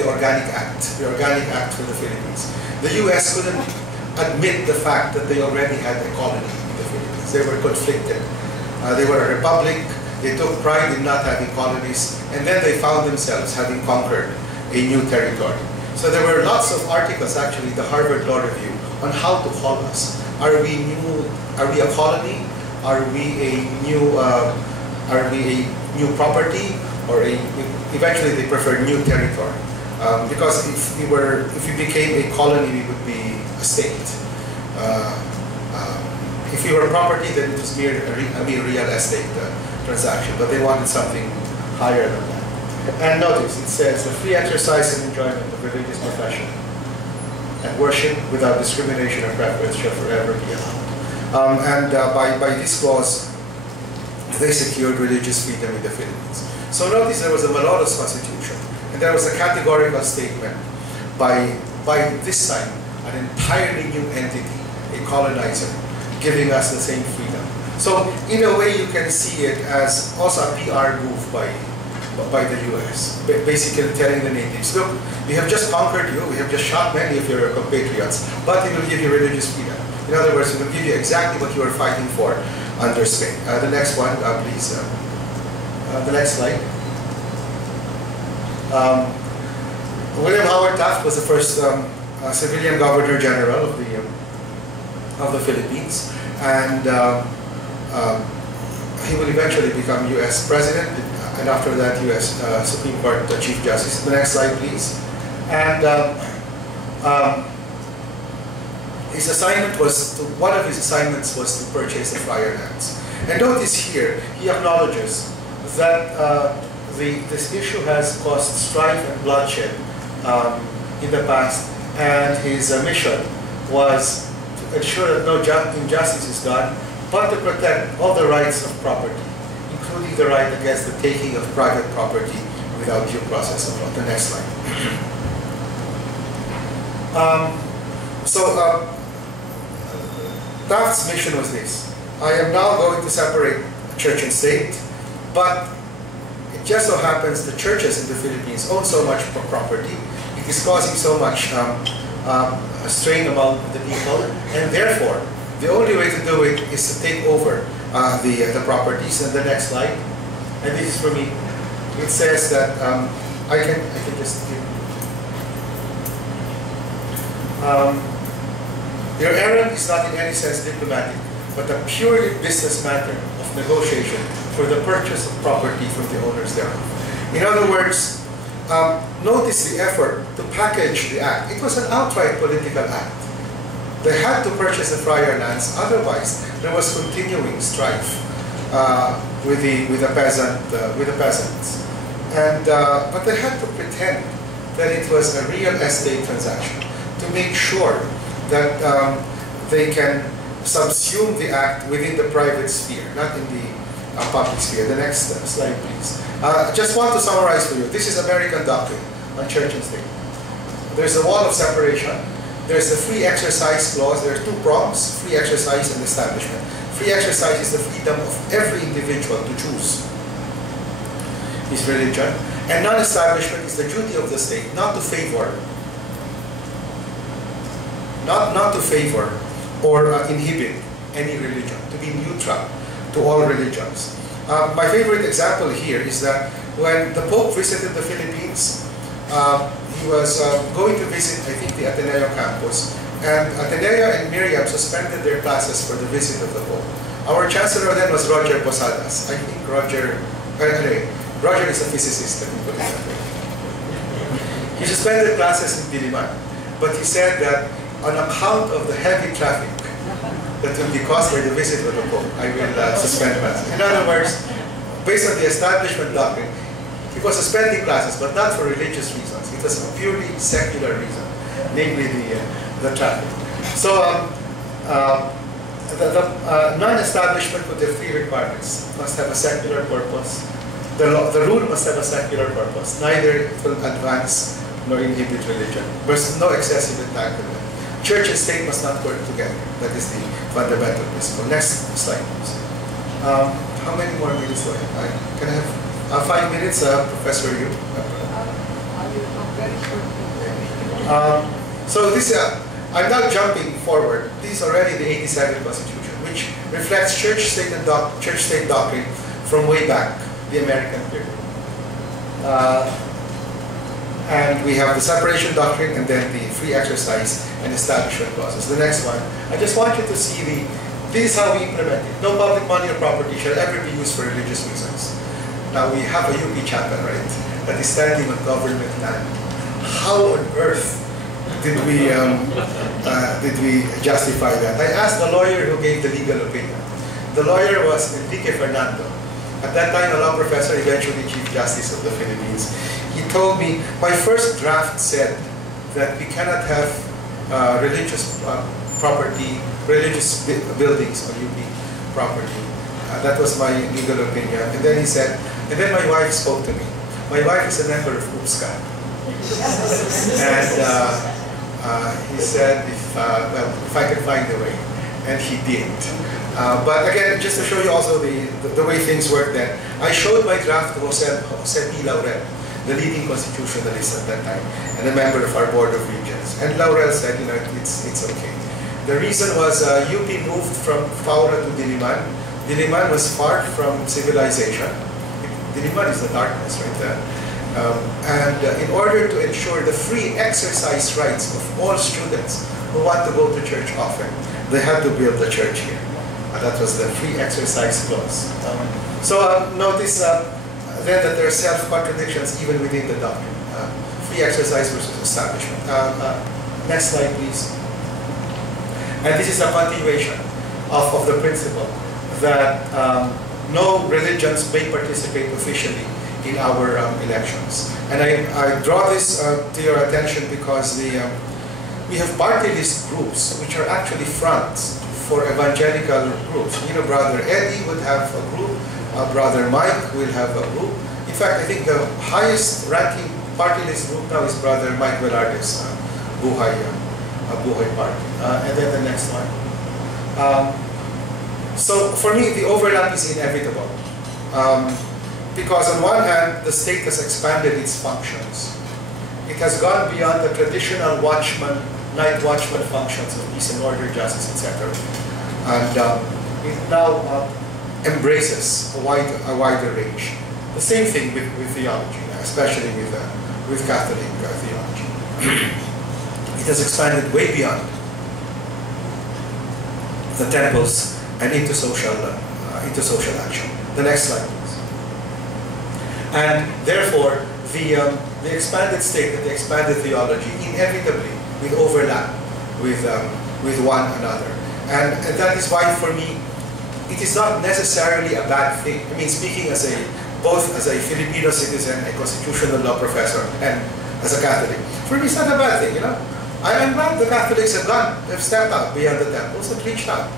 the Organic Act for the Philippines. The US couldn't admit the fact that they already had a colony in the Philippines. They were conflicted. They were a republic. They took pride in not having colonies, and then they found themselves having conquered a new territory. So there were lots of articles, actually, the Harvard Law Review, on how to call us. Are we new? Are we a colony? Are we a new property? Or eventually they preferred new territory, because if we became a colony, we would be a state. If we were property, then it was a mere real estate transaction. But they wanted something higher than that. And notice it says the free exercise and enjoyment of religious profession and worship without discrimination or preference shall forever be allowed. By this clause, they secured religious freedom in the Philippines. So notice there was a Malolos constitution, and there was a categorical statement by this time, an entirely new entity, a colonizer, giving us the same freedom. So in a way you can see it as also a PR move by the US, basically telling the natives, look, we have just conquered you, we have just shot many of your compatriots, but we will give you religious freedom. In other words, we will give you exactly what you were fighting for under Spain. The next one, please. The next slide. William Howard Taft was the first civilian Governor General of the Philippines, and he will eventually become U.S. President, and after that U.S. Supreme Court Chief Justice. The next slide, please. And one of his assignments was to purchase the friar lands. And notice here, he acknowledges that this issue has caused strife and bloodshed in the past, and his mission was to ensure that no injustice is done, but to protect all the rights of property, including the right against the taking of private property without due process of law. The next slide. Taft's mission was this: I am now going to separate church and state, but it just so happens the churches in the Philippines own so much property, it is causing so much strain among the people, and therefore the only way to do it is to take over the properties. And the next slide, and this is for me. It says that I can just give. Your errand is not in any sense diplomatic, but a purely business matter of negotiation for the purchase of property from the owners thereof. In other words, notice the effort to package the act. It was an outright political act. They had to purchase the friar lands, otherwise there was continuing strife with the peasants. And but they had to pretend that it was a real estate transaction to make sure that they can subsume the act within the private sphere, not in the public sphere. The next slide, please. Just want to summarize for you. This is American doctrine on church and state. There's a wall of separation. There's the free exercise clause. There are two prongs: free exercise and establishment. Free exercise is the freedom of every individual to choose his religion, and non-establishment is the duty of the state not to favor or inhibit any religion, to be neutral to all religions. My favorite example here is that when the Pope visited the Philippines, he was going to visit, I think, the Ateneo campus, and Ateneo and Miriam suspended their classes for the visit of the Pope. Our chancellor then was Roger Posadas. I think Roger is a physicist, let me put it that way. He suspended classes in Diliman, but he said that on account of the heavy traffic that will be caused by the visit of the Pope, I will suspend classes. In other words, based on the establishment doctrine, he was suspending classes, but not for religious reasons. It was a purely secular reason, namely the traffic. So the non-establishment with the three requirements must have a secular purpose. The rule must have a secular purpose. Neither it will advance nor inhibit religion. There's no excessive entanglement. Church and state must not work together. That is the fundamental principle. Next slide, please. How many more minutes do I have? Can I have 5 minutes, Professor Yu? So this, I'm now jumping forward. This is already the 87th Constitution, which reflects church-state doctrine from way back, the American period. And we have the separation doctrine and then the free exercise and establishment clauses. The next one, I just want you to see this is how we implement it. No public money or property shall ever be used for religious reasons. Now we have a UP chapel, right, that is standing on government land. How on earth did we justify that? I asked the lawyer who gave the legal opinion. The lawyer was Enrique Fernando. At that time, a law professor, eventually Chief Justice of the Philippines. He told me, my first draft said that we cannot have religious property, religious buildings on UP property. That was my legal opinion. And then he said, and then my wife spoke to me. My wife is a member of UPSCA. And he said, if I can find a way. And he did. But again, just to show you also the way things work then, I showed my draft to Jose P. Laurel, the leading constitutionalist at that time, and a member of our Board of Regents. And Laurel said, you know, it's okay. The reason was UP moved from Faura to Diliman. Diliman was far from civilization. Diliman is the darkness right there. And in order to ensure the free exercise rights of all students who want to go to church often, they had to build the church here. That was the free exercise clause. Notice then that there are self-contradictions even within the doctrine. Free exercise versus establishment. Next slide, please. And this is a continuation of the principle that no religions may participate officially in our elections. And I draw this to your attention because we have party list groups which are actually fronts for evangelical groups. You know, Brother Eddie would have a group, Brother Mike will have a group. In fact, I think the highest ranking party list group now is Brother Mike Velarde's Buhay Party. And then the next one. So for me, the overlap is inevitable. Because on one hand, the state has expanded its functions. It has gone beyond the traditional night watchman functions of peace and order, justice, etc. And it now embraces a wider range. The same thing with theology, especially with Catholic theology. It has expanded way beyond the temples and into social action. The next slide, please. And therefore, the expanded state and the expanded theology inevitably will overlap with one another. And that is why, for me, it is not necessarily a bad thing. I mean, speaking both as a Filipino citizen, a constitutional law professor, and as a Catholic, for me, it's not a bad thing, you know. I'm glad the Catholics have stepped out beyond the temples and reached out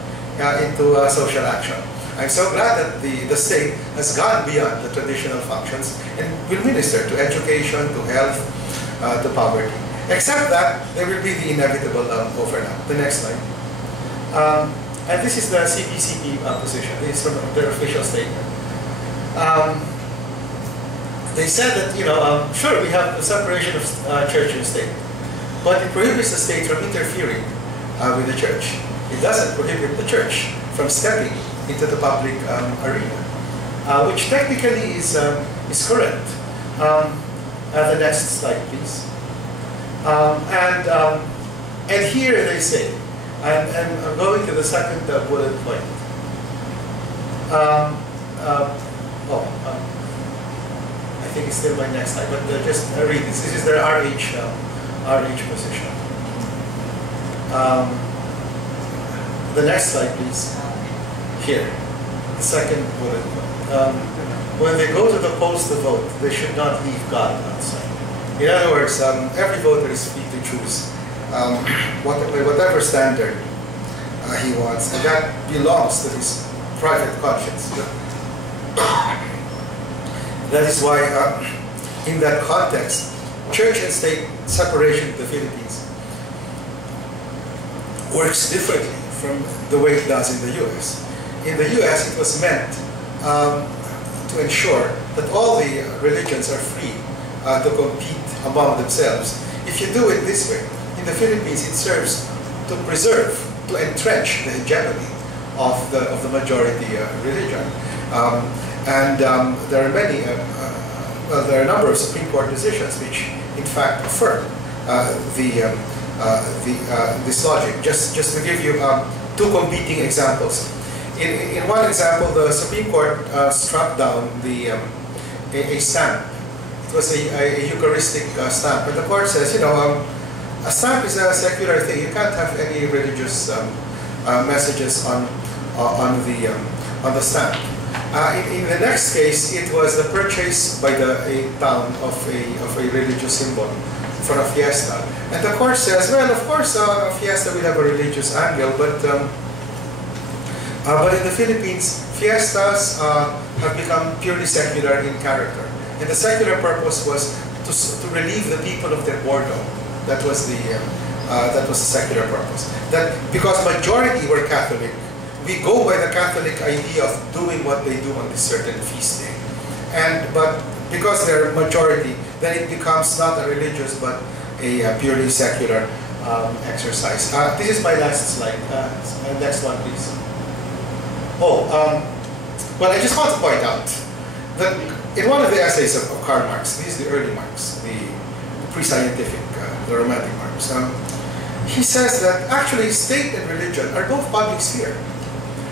into social action. I'm so glad that the state has gone beyond the traditional functions and will minister to education, to health, to poverty. Except that there will be the inevitable overlap. The next slide. And this is the CPCP position. This is from their official statement. They said that, you know, sure, we have the separation of church and state, but it prohibits the state from interfering with the church. It doesn't prohibit the church from stepping into the public arena, which technically is correct. The next slide, please. And here they say, and I'm going to the second bullet point. I think it's still my next slide, but just read this. This is their RH position. The next slide, please. Here, the second bullet point. When they go to the polls to vote, they should not leave God outside. In other words, every voter is free to choose whatever standard he wants, and that belongs to his private conscience. That is why, in that context, church and state separation in the Philippines works differently from the way it does in the U.S. In the U.S., it was meant to ensure that all the religions are free to compete among themselves. If you do it this way, in the Philippines, it serves to preserve, to entrench the hegemony of the majority religion. There are many, well, there are a number of Supreme Court decisions which, in fact, affirm this logic. Just to give you two competing examples. In one example, the Supreme Court struck down a stamp. It was a Eucharistic stamp, but the court says, you know, a stamp is a secular thing. You can't have any religious messages on the stamp. In the next case, it was the purchase by a town of a religious symbol for a fiesta, and the court says, well, of course, a fiesta will have a religious angle, but in the Philippines, fiestas have become purely secular in character, and the secular purpose was to relieve the people of their boredom. That was the secular purpose. That because majority were Catholic, we go by the Catholic idea of doing what they do on this certain feast day. But because they're majority, then it becomes not a religious but a purely secular exercise. This is my last slide. Next one, please. Well, I just want to point out that in one of the essays of Karl Marx, these are the early Marx, the pre-scientific, the romantic Marx, he says that actually state and religion are both public sphere.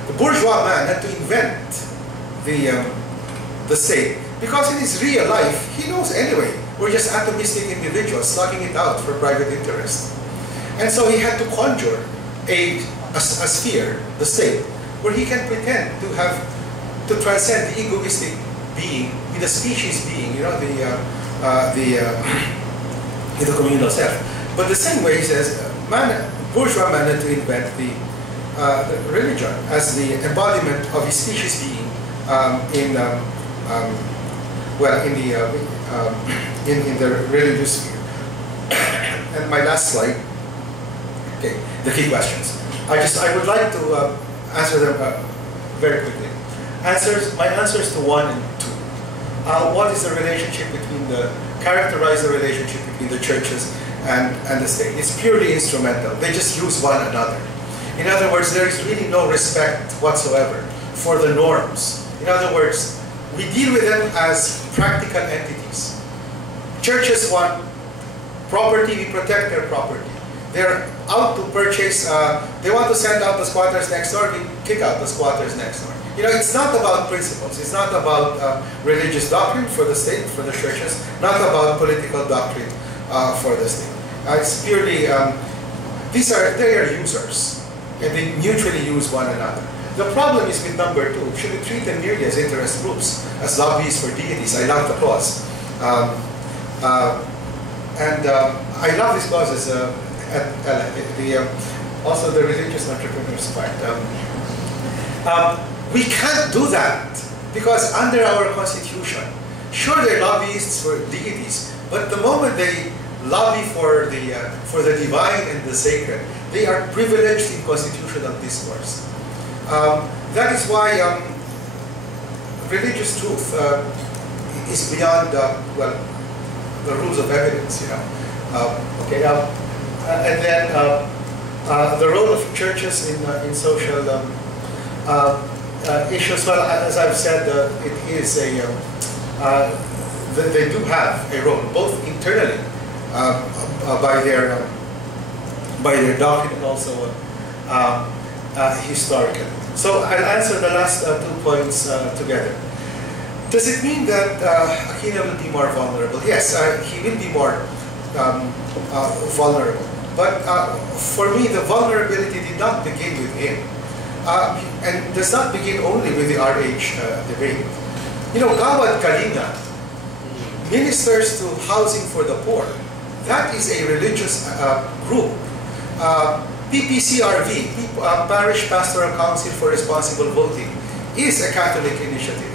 The bourgeois man had to invent the state because in his real life, he knows anyway, we're just atomistic individuals slugging it out for private interest. And so he had to conjure a sphere, the state, where he can pretend to transcend the egoistic being, with the species being, you know, the communal self. But the same way, he says, bourgeois man had to invent the religion as the embodiment of his species being in the religious sphere. And my last slide, okay, the key questions. I would like to answer them very quickly. My answers to 1 and 2. What is the relationship characterize the relationship between the churches and the state? It's purely instrumental. They just use one another. In other words, there is really no respect whatsoever for the norms. In other words, we deal with them as practical entities. Churches want property, we protect their property. They're out to purchase, they want to send out the squatters next door, we kick out the squatters next door. You know, it's not about principles, it's not about religious doctrine for the state, for the churches, not about political doctrine for the state. It's purely, they are users, and they mutually use one another. The problem is with number 2. Should we treat them merely as interest groups, as lobbyists for deities? I love the clause. I love this clause as also the religious entrepreneurs part. We can't do that because under our constitution, sure they're lobbyists for deities, but the moment they lobby for the divine and the sacred, they are privileged in constitutional discourse. That is why religious truth is beyond the rules of evidence, you know. And then the role of churches in social issues. Well, as I've said, it is they do have a role, both internally by their doctrine and also historically. So I'll answer the last 2 points together. Does it mean that Aquino will be more vulnerable? Yes, he will be more vulnerable. But for me, the vulnerability did not begin with him. And does not begin only with the RH debate. You know, Gawad Kalinga ministers to housing for the poor. That is a religious group. PPCRV, Parish Pastoral Council for Responsible Voting, is a Catholic initiative.